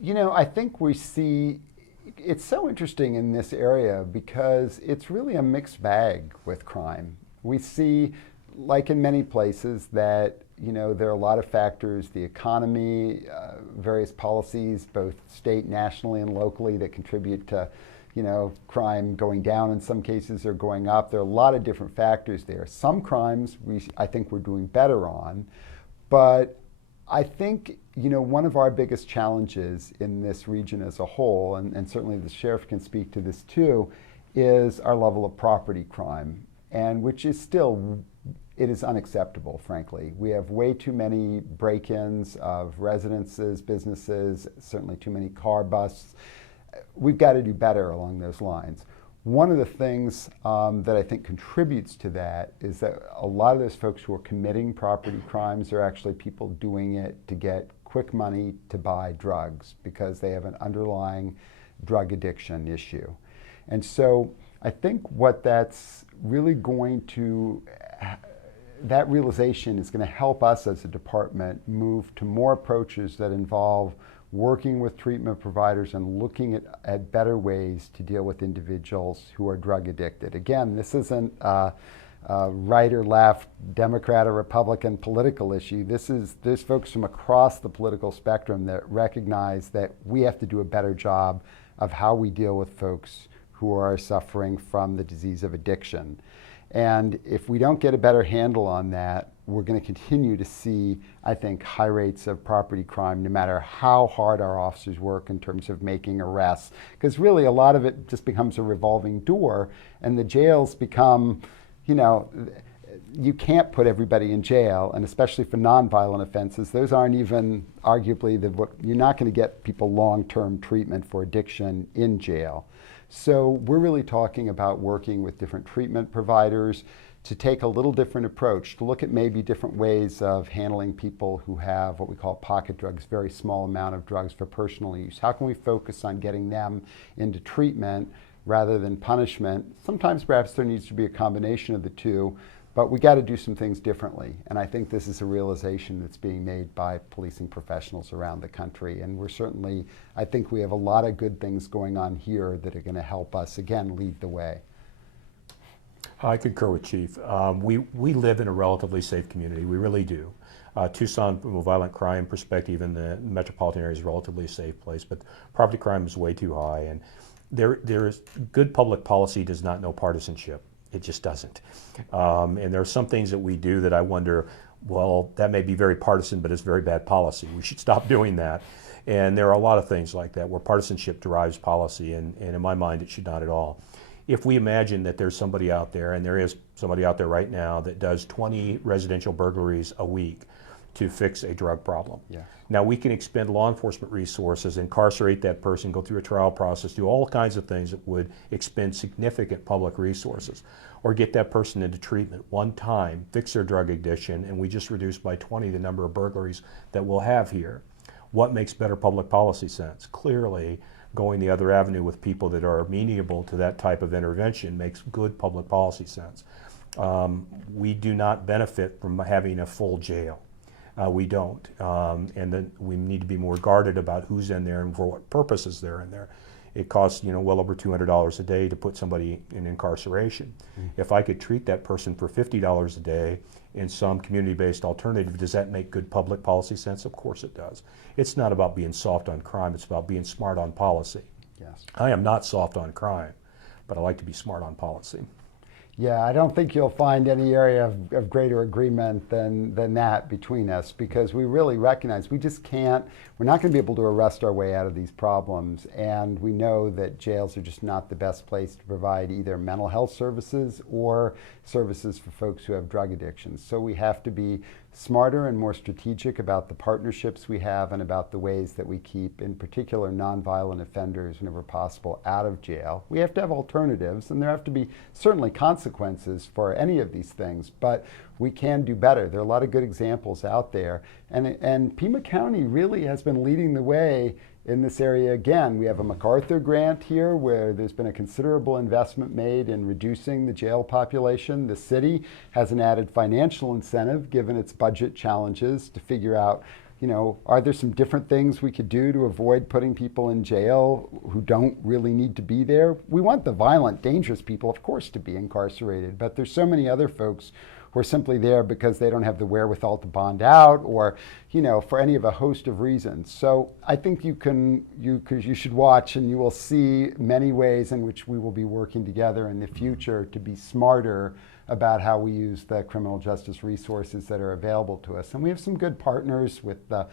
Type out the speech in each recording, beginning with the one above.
I think we see it's so interesting in this area because it's really a mixed bag with crime. We see, like in many places, that there are a lot of factors, the economy, various policies, both state, nationally, and locally, that contribute to crime going down in some cases or going up. There are a lot of different factors there. Some crimes I think we're doing better on, but I think one of our biggest challenges in this region as a whole, and certainly the sheriff can speak to this too, is our level of property crime, and which is still, it is unacceptable, frankly. We have way too many break-ins of residences, businesses, certainly too many car busts. We've got to do better along those lines. One of the things that I think contributes to that is that a lot of those folks who are committing property crimes are actually people doing it to get quick money to buy drugs because they have an underlying drug addiction issue. And so I think what that's really going to, that realization is going to help us as a department move to more approaches that involve working with treatment providers and looking at better ways to deal with individuals who are drug addicted. Again, this isn't a right or left, Democrat or Republican political issue. There's folks from across the political spectrum that recognize that we have to do a better job of how we deal with folks who are suffering from the disease of addiction. And if we don't get a better handle on that, we're going to continue to see, I think, high rates of property crime, no matter how hard our officers work in terms of making arrests. Because really, a lot of it just becomes a revolving door, and the jails become, you can't put everybody in jail, and especially for nonviolent offenses, those aren't even arguably you're not going to get people long-term treatment for addiction in jail. So we're really talking about working with different treatment providers to take a little different approach, to look at maybe different ways of handling people who have what we call pocket drugs, very small amount of drugs for personal use. How can we focus on getting them into treatment rather than punishment? Sometimes perhaps there needs to be a combination of the two, but we got to do some things differently. And I think this is a realization that's being made by policing professionals around the country. And we're certainly, I think we have a lot of good things going on here that are going to help us, again, lead the way. I concur with Chief. We live in a relatively safe community. We really do. Tucson, from a violent crime perspective, in the metropolitan area is a relatively safe place, but property crime is way too high. And there's good public policy does not know partisanship. It just doesn't. And there are some things that we do that I wonder, well, that may be very partisan, but it's very bad policy. We should stop doing that. And there are a lot of things like that where partisanship derives policy, and in my mind, it should not at all. If we imagine that there's somebody out there, and there is somebody out there right now that does 20 residential burglaries a week to fix a drug problem. Yeah. Now we can expend law enforcement resources, incarcerate that person, go through a trial process, do all kinds of things that would expend significant public resources, or get that person into treatment one time, fix their drug addiction, and we just reduce by 20 the number of burglaries that we'll have here. What makes better public policy sense? Clearly, going the other avenue with people that are amenable to that type of intervention makes good public policy sense. We do not benefit from having a full jail. We don't, and then we need to be more guarded about who's in there and for what purposes they're in there. It costs well over $200 a day to put somebody in incarceration. If I could treat that person for $50 a day in some community-based alternative, does that make good public policy sense? Of course it does. It's not about being soft on crime, it's about being smart on policy. Yes. I am not soft on crime, but I like to be smart on policy. Yeah, I don't think you'll find any area of greater agreement than that between us, because we really recognize we're not going to be able to arrest our way out of these problems. And we know that jails are just not the best place to provide either mental health services or services for folks who have drug addictions. So we have to be smarter and more strategic about the partnerships we have and about the ways that we keep, in particular, nonviolent offenders, whenever possible, out of jail. We have to have alternatives, and there have to be certainly consequences for any of these things, but we can do better. There are a lot of good examples out there, and Pima County really has been leading the way in this area. Again, we have a MacArthur grant here where there's been a considerable investment made in reducing the jail population. The city has an added financial incentive, given its budget challenges, to figure out are there some different things we could do to avoid putting people in jail who don't really need to be there? We want the violent, dangerous people, of course, to be incarcerated, but there's so many other folks who are simply there because they don't have the wherewithal to bond out, or for any of a host of reasons. So I think you should watch, and you will see many ways in which we will be working together in the future to be smarter about how we use the criminal justice resources that are available to us. And we have some good partners with the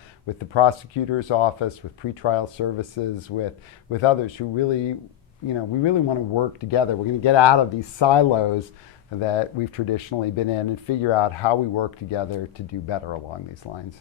prosecutor's office, with pretrial services, with others who really, we really want to work together. We're going to get out of these silos that we've traditionally been in and figure out how we work together to do better along these lines.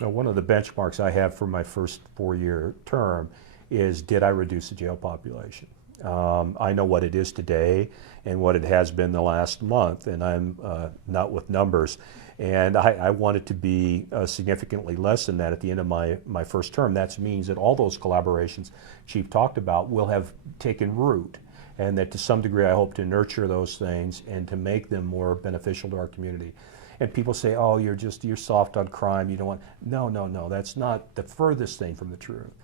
One of the benchmarks I have for my first 4-year term is, did I reduce the jail population? I know what it is today and what it has been the last month, and I'm not with numbers. And I want it to be significantly less than that at the end of my first term. That means that all those collaborations Chief talked about will have taken root, and that to some degree I hope to nurture those things and to make them more beneficial to our community. And people say, oh, you're soft on crime, you don't want, no, that's not the furthest thing from the truth.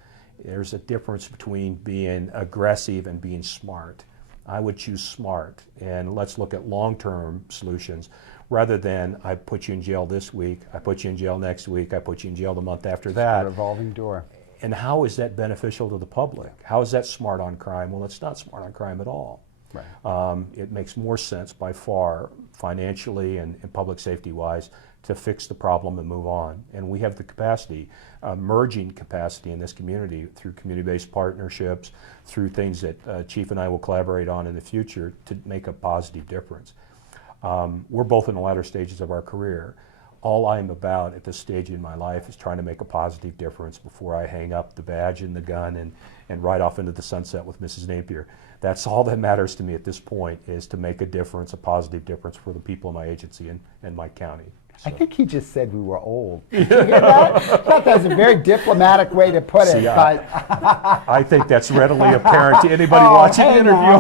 There's a difference between being aggressive and being smart. I would choose smart, and let's look at long-term solutions rather than I put you in jail this week, I put you in jail next week, I put you in jail the month after that. A revolving door. And how is that beneficial to the public? How is that smart on crime? Well, it's not smart on crime at all. Right. It makes more sense by far, financially and public safety wise, to fix the problem and move on. And we have the capacity, merging capacity in this community through community-based partnerships, through things that Chief and I will collaborate on in the future to make a positive difference. We're both in the latter stages of our career. All I'm about at this stage in my life is trying to make a positive difference before I hang up the badge and the gun and ride off into the sunset with Mrs. Napier. That's all that matters to me at this point, is to make a difference, a positive difference for the people in my agency and my county. I think he just said we were old. Did you hear that? I thought that was a very diplomatic way to put it. But I think that's readily apparent to anybody watching the interview.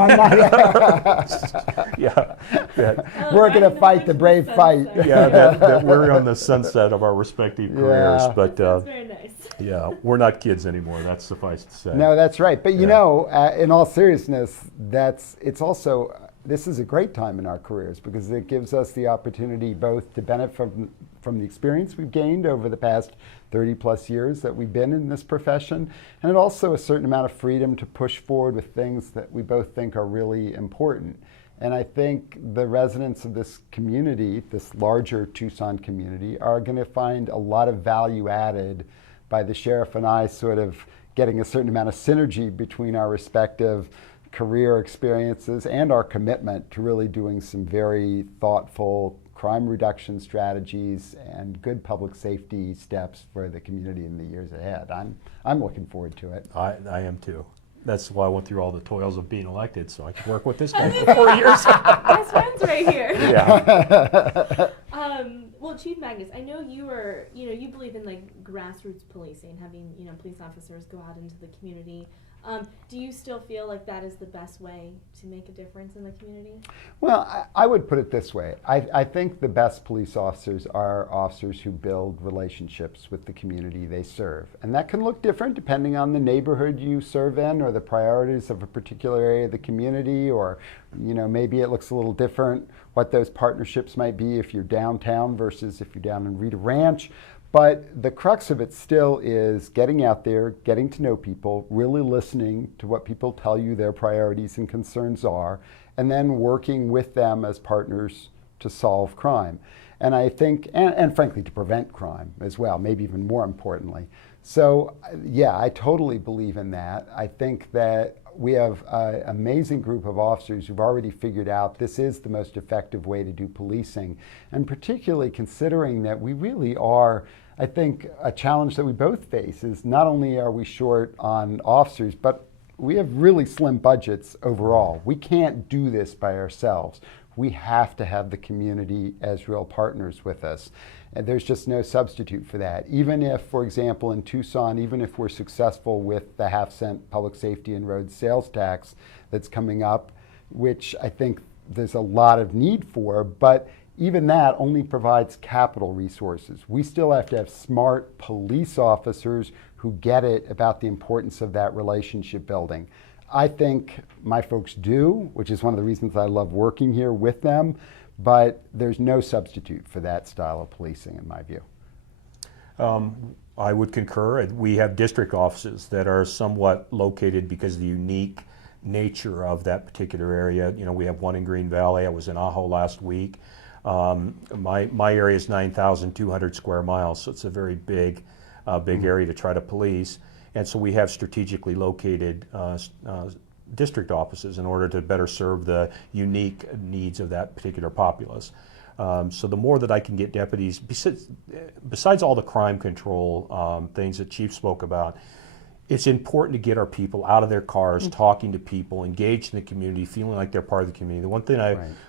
We're going to fight the brave fight. Yeah, that we're on the sunset of our respective careers. But that's very nice. Yeah, we're not kids anymore. That's suffice to say. No, that's right. But in all seriousness, this is a great time in our careers because it gives us the opportunity both to benefit from the experience we've gained over the past 30 plus years that we've been in this profession, and it also a certain amount of freedom to push forward with things that we both think are really important. And I think the residents of this community, this larger Tucson community, are going to find a lot of value added by the sheriff and I sort of getting a certain amount of synergy between our respective career experiences and our commitment to really doing some very thoughtful crime reduction strategies and good public safety steps for the community in the years ahead. I'm looking forward to it. I am too. That's why I went through all the toils of being elected, so I could work with this guy for 4 years. Best friends right here. Yeah. Well, Chief Magnus, I know you believe in like grassroots policing, having police officers go out into the community. Do you still feel like that is the best way to make a difference in the community? Well, I would put it this way. I think the best police officers are officers who build relationships with the community they serve. And that can look different depending on the neighborhood you serve in or the priorities of a particular area of the community, or maybe it looks a little different what those partnerships might be if you're downtown versus if you're down in Rita Ranch. But the crux of it still is getting out there, getting to know people, really listening to what people tell you their priorities and concerns are, and then working with them as partners to solve crime. And I think, and frankly, to prevent crime as well, maybe even more importantly. So yeah, I totally believe in that. I think that we have an amazing group of officers who've already figured out this is the most effective way to do policing, and particularly considering that we really are, I think a challenge that we both face is not only are we short on officers, but we have really slim budgets overall. We can't do this by ourselves. We have to have the community as real partners with us. And there's just no substitute for that. Even if, for example, in Tucson, even if we're successful with the half-cent public safety and road sales tax that's coming up, which I think there's a lot of need for, but even that only provides capital resources. We still have to have smart police officers who get it about the importance of that relationship building. I think my folks do, which is one of the reasons I love working here with them, but there's no substitute for that style of policing in my view. I would concur. We have district offices that are somewhat located because of the unique nature of that particular area. You know, we have one in Green Valley. I was in Ajo last week. My area is 9,200 square miles, so it's a very big area to try to police. And so we have strategically located district offices in order to better serve the unique needs of that particular populace. So the more that I can get deputies, besides all the crime control things that Chief spoke about, it's important to get our people out of their cars, talking to people, engaged in the community, feeling like they're part of the community. The one thing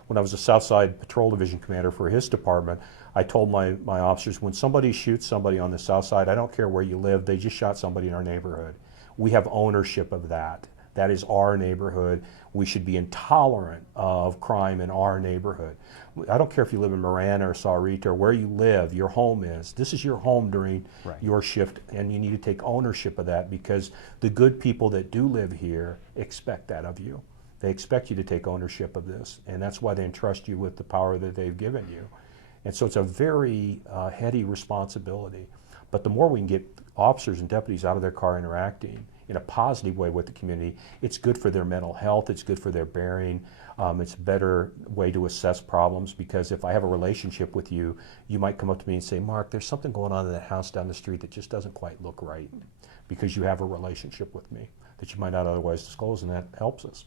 when I was a Southside Patrol Division commander for his department, I told my officers, when somebody shoots somebody on the South Side, I don't care where you live, they just shot somebody in our neighborhood. We have ownership of that. That is our neighborhood. We should be intolerant of crime in our neighborhood. I don't care if you live in Marana or Sahuarita or where you live, your home is. This is your home during your shift, and you need to take ownership of that, because the good people that do live here expect that of you. They expect you to take ownership of this, and that's why they entrust you with the power that they've given you. And so it's a very heady responsibility. But the more we can get officers and deputies out of their car interacting in a positive way with the community, it's good for their mental health, it's good for their bearing, it's a better way to assess problems, because if I have a relationship with you, you might come up to me and say, Mark, there's something going on in that house down the street that just doesn't quite look right, because you have a relationship with me that you might not otherwise disclose, and that helps us.